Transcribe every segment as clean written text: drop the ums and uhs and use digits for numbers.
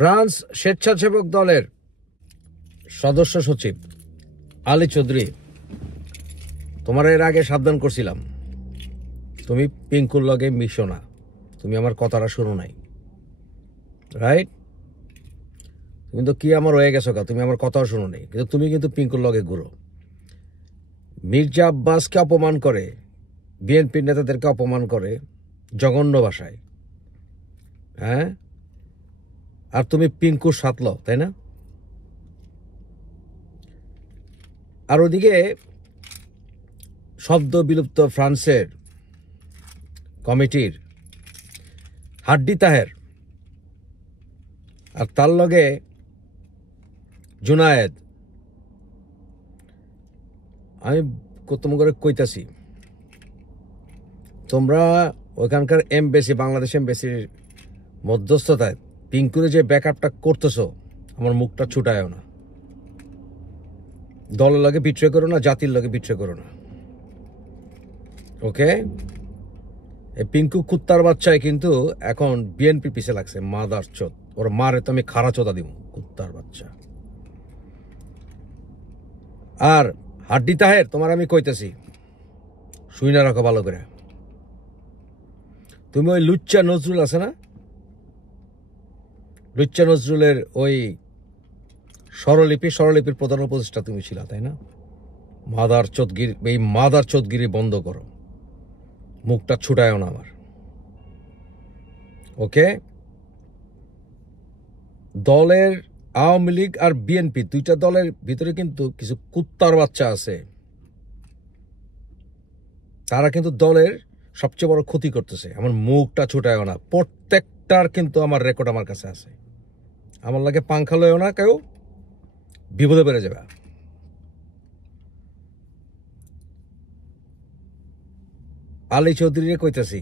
France স্বেচ্ছাসেবক দলের সদস্য সচিব আলী চৌধুরী, তোমার এর আগে সাবধান করছিলাম, তুমি পিঙ্কুর লগে মিশো না, তুমি আমার কথাটা শুনো নাই, রাইট? তুমি তো কি আমার হয়ে গেছো, তুমি আমার কথাও শুনো নাই, কিন্তু তুমি কিন্তু পিঙ্কুর লগে ঘুরো। মির্জা আব্বাসকে অপমান করে, বিএনপির নেতাদেরকে অপমান করে জঘন্য ভাষায়, হ্যাঁ? আর তুমি পিঙ্কুর সাথ লও, তাই না? আর ওদিকে শব্দ বিলুপ্ত ফ্রান্সের কমিটির হাড্ডি তাহের আর তার লগে জুনায়েদ, আমি তোমাকে কইতাছি, তোমরা ওইখানকার এমবেসি, বাংলাদেশ এমবেসির মধ্যস্থতায় পিঙ্কুরে যে ব্যাকআপটা করতেছো, আমার মুখটা ছুটায়ও না। দলের লগে বিট্রে করো না, জাতির লগে বিট্রে করো না, ওকে? এই পিঙ্কু কুত্তার বাচ্চায় কিন্তু এখন বিএনপি পিছে লাগছে, মাদার চোদ, ওর মারে তো আমি খাড়া চোদা দিব, কুত্তার বাচ্চা। আর হাড্ডি তাহের, তোমার আমি কইতেছি, শুই না রাখো ভালো করে। তুমি ওই লুচ্চা নজরুল আছে না, লুচ্চা নজরুলের ওই স্বরলিপির প্রধান উপদেষ্টা তুমি ছিলা, তাই না? মাদার চোদগিরি, এই মাদার চোদগিরি বন্ধ করো, মুখটা ছুটায়ও না আমার, ওকে? দলের আওয়ামী লীগ আর বিএনপি দুইটা দলের ভিতরে কিন্তু কিছু কুত্তার বাচ্চা আছে, তারা কিন্তু দলের সবচেয়ে বড় ক্ষতি করতেছে। আমার মুখটা ছুটায়ও না, প্রত্যেকটার কিন্তু আমার রেকর্ড আমার কাছে আছে। আমার লাগে পাংখা লয়ও না, কেউ বিপদে পেরে যাবে। আলী চৌধুরীরে কইতাছি,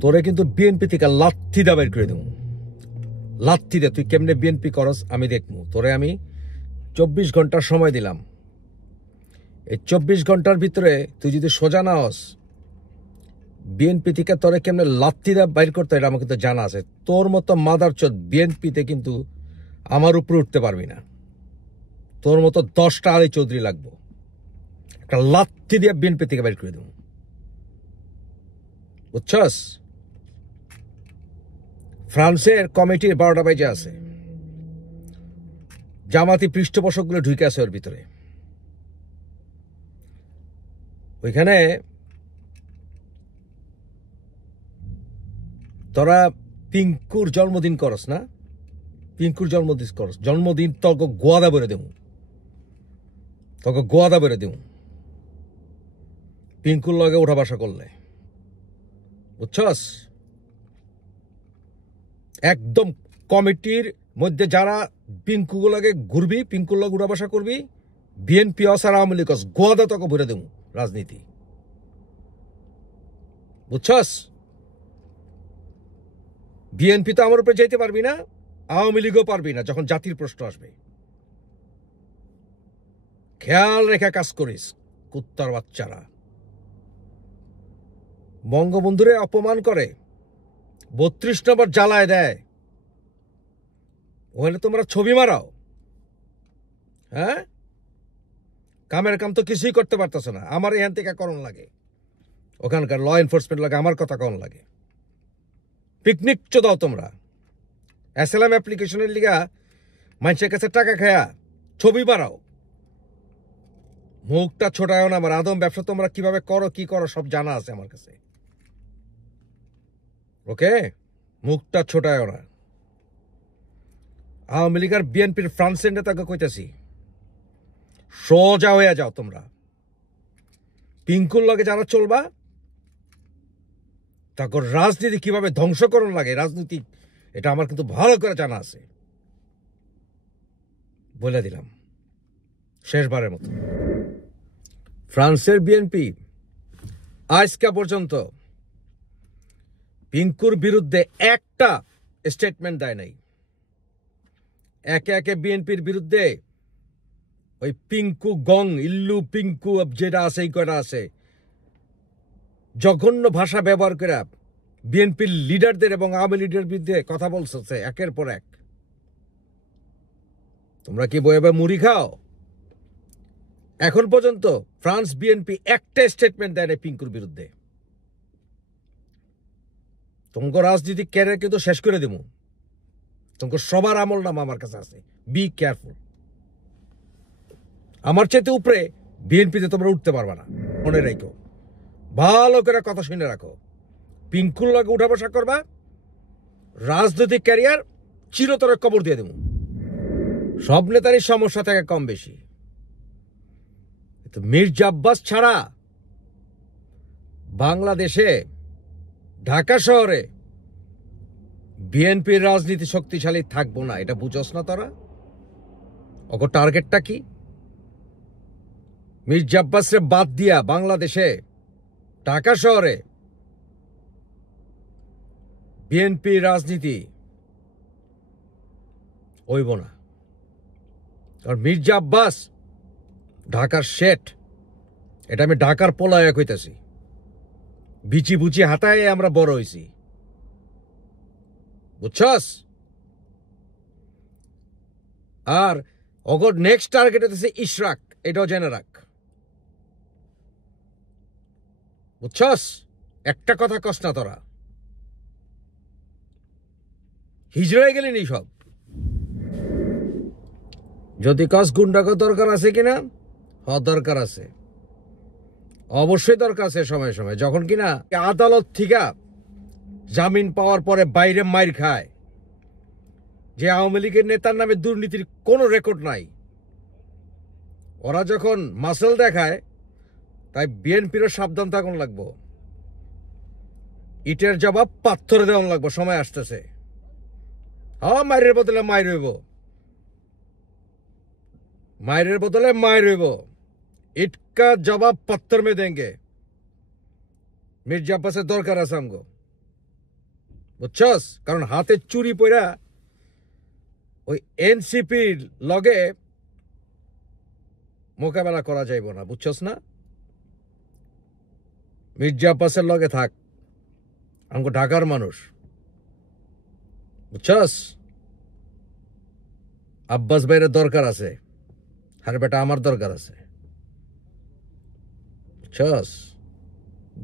তোরে কিন্তু বিএনপি থেকে লাথি দা বের করে দেবো, লাথি দে। তুই কেমনে বিএনপি করস আমি দেখবো। তোরে আমি 24 ঘন্টার সময় দিলাম, এই 24 ঘন্টার ভিতরে তুই যদি সোজা না হস, বিএনপি থেকে তোরে কেমনে লাথি দা বাইর করতে, এটা আমাকে তো জানা আছে। তোর মতো মাদার চোদ বিএনপিতে কিন্তু আমার উপরে উঠতে পারবি না। তোর মতো 10টা আলী চৌধুরী লাগবো, একটা লাথি দিয়ে বিএনপি থেকে বাইর করে দেবো, বুঝছস? ফ্রান্সের কমিটির 12টা বাজে আছে, জামাতি পৃষ্ঠপোষকগুলো ঢুকে আছে ওর ভিতরে। ওইখানে তোরা পিঙ্কুর জন্মদিন করস না, পিঙ্কুর জন্মদিন তোকে গোয়াদা বেড়ে দেবো, পিঙ্কুর লগে উঠা বসা করলে, বুঝছস? একদম কমিটির মধ্যে যারা পিঙ্কুর লগে ঘুরবি, পিঙ্কুর লগে উঠা বসা করবি, বিএনপি অসার আওয়ামী লীগ গোয়াদা তোকে ভরে দেবো রাজনীতি, বুঝছস? বিএনপি তো আমার উপরে যেতে পারবি না, আওয়ামী লীগও পারবি না যখন জাতির প্রশ্ন আসবে। খেয়াল রেখে কাজ করিস, কুত্তার বাচ্চারা। বঙ্গবন্ধুরে অপমান করে, 32 নম্বর জ্বালায় দেয়, ওখানে তোমরা ছবি মারাও, হ্যাঁ? কামের কাম তো কিছুই করতে পারতেছ না। আমার এখান থেকে করণ লাগে, ওখানকার ল এনফোর্সমেন্ট লাগে, আমার কথা কন লাগে। পিকনিক চোদাও তোমরা, অ্যাসাইলাম অ্যাপ্লিকেশনের লিগা মানুষের কাছে টাকা খায়া ছবি বাড়াও, মুখটা ছোটায়ও না আমার। আদম ব্যবসা তোমরা কিভাবে করো, কি করো সব জানা আছে আমার কাছে, ওকে? মুখটা ছোটায়ও না। আওয়ামী লীগ আর বিএনপির ফ্রান্সের নেতাকে কইতাছি, সোজা হয়ে যাও তোমরা। পিঙ্কুর লগে যারা চলবা, তারপর রাজনীতি কিভাবে ধ্বংসকরণ লাগে, রাজনীতি এটা আমার কিন্তু ভালো করে জানা আছে, বলে দিলাম শেষবারের মতো। ফ্রান্সের বিএনপি আজকে পর্যন্ত পিঙ্কুর বিরুদ্ধে একটা স্টেটমেন্ট দেয় নাই। একে একে বিএনপির বিরুদ্ধে ওই পিঙ্কু গং, ইল্লু পিঙ্কু যেটা আছে, এই কটা আছে, জঘন্য ভাষা ব্যবহার করে বিএনপির লিডারদের এবং আওয়ামী লিডার বিরুদ্ধে কথা বলছে একের পর এক। তোমরা কি বয়ে বয়ে মুড়ি খাও? এখন পর্যন্ত ফ্রান্স বিএনপি একটা স্টেটমেন্ট দেয় না পিঙ্কুর বিরুদ্ধে। তোমাকে রাজনীতিক ক্যারিয়ার কিন্তু শেষ করে দেবো। তোমাকে সবার আমল নাম আমার কাছে আছে, বি কেয়ারফুল। আমার চাইতে উপরে বিএনপিতে তোমরা উঠতে পারবে না, মনে রেখো। ভালো করে কথা শুনে রাখো। পিঙ্কুর লগে উঠা বসা করবা, রাজনৈতিক ক্যারিয়ার চিরতরে কবর দিয়ে দেবো। সব নেতারই সমস্যা থাকে কম বেশি। মির্জা আব্বাস ছাড়া বাংলাদেশে ঢাকা শহরে বিএনপির রাজনীতি শক্তিশালী থাকবো না, এটা বুঝোস না তোরা? ওকে টার্গেটটা কি? মির্জা আব্বাসরে বাদ দিয়া বাংলাদেশে ঢাকা শহরে বিএনপি রাজনীতি হইব না। কারণ মির্জা আব্বাস ঢাকার শেঠ, এটা আমি ঢাকার পোলায় কইতাছি। বিচি বুচি হাতায় আমরা বড় হইছি, বুঝছস? আর অগর নেক্সট টার্গেট হইতেছে ইশরাক, এটাও জেনে রাখ, বুঝছস? একটা কথা কস না তোরা, হিজড়ায় গেলেন এই সব। যদি কস গুন্ডাকে দরকার আছে কিনা, দরকার আছে, অবশ্যই দরকার আছে। সময় সময় যখন কিনা আদালত থেকে জামিন পাওয়ার পরে বাইরে মাইর খায়, যে আওয়ামী লীগের নেতার নামে দুর্নীতির কোনো রেকর্ড নাই, ওরা যখন মাসেল দেখায়, তাই বিএনপিরও সাবধান থাকুন লাগবো। ইটের জবাব পাথরে দেওয়ান লাগবো, সময় আসতেছে। হ্যাঁ, মায়ের বদলে মায়ের হইব, মায়ের বদলে মায়ের হইব। ইট কা জবাব পত্থর মে দেंगे। মির্জা আব্বাসের দরকার আছে আমগো, বুঝছস? কারণ হাতে চুরি পইরা ওই এনসিপির লগে মোকাবেলা করা যাইব না, বুঝছস না? মির্জা আব্বাসের লগে থাক, আমগো ঢাকার মানুষ, বুঝছস? আব্বাস ভাইয়ের দরকার আছে, আর বেটা আমার দরকার আছে, বুঝছস?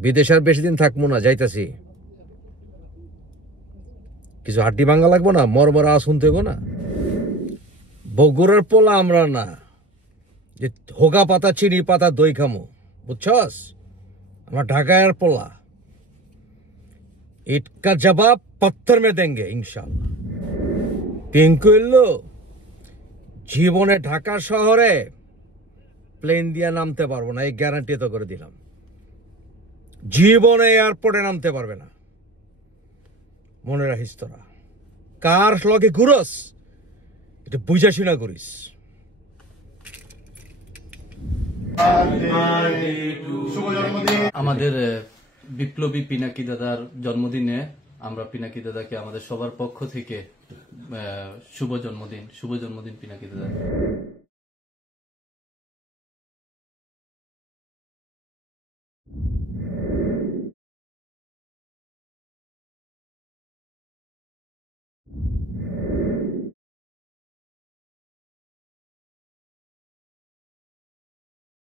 বিদেশ আর বেশি দিন থাকবো না, যাইতাছি। কিছু হাড্ডি ভাঙা লাগবো না, মরমর আওয়াজ শুনতে হইব না। বগুড়ার পোলা আমরা না যে হোগা পাতা চিনি পাতা দই খামো, বুঝছস? আমরা ঢাকার পোলা। ইট কা জবাব পত্থর মে দেंगे ইনশাআল্লাহ। পিঙ্কু এলো জীবনে ঢাকা শহরে প্লেন দিয়ে নামতে পারবো না, এই গ্যারান্টি তো করে দিলাম। জীবনে এয়ারপোর্টে নামতে পারবে না, মনে রাখিস। তোরা কার লগে ঘুরস এটা বুঝা শুনা করিস। আমাদের বিপ্লবী পিনাকি দাদার জন্মদিনে আমরা পিনাকি দাদাকে আমাদের সবার পক্ষ থেকে শুভ জন্মদিন পিনাকি দাদা।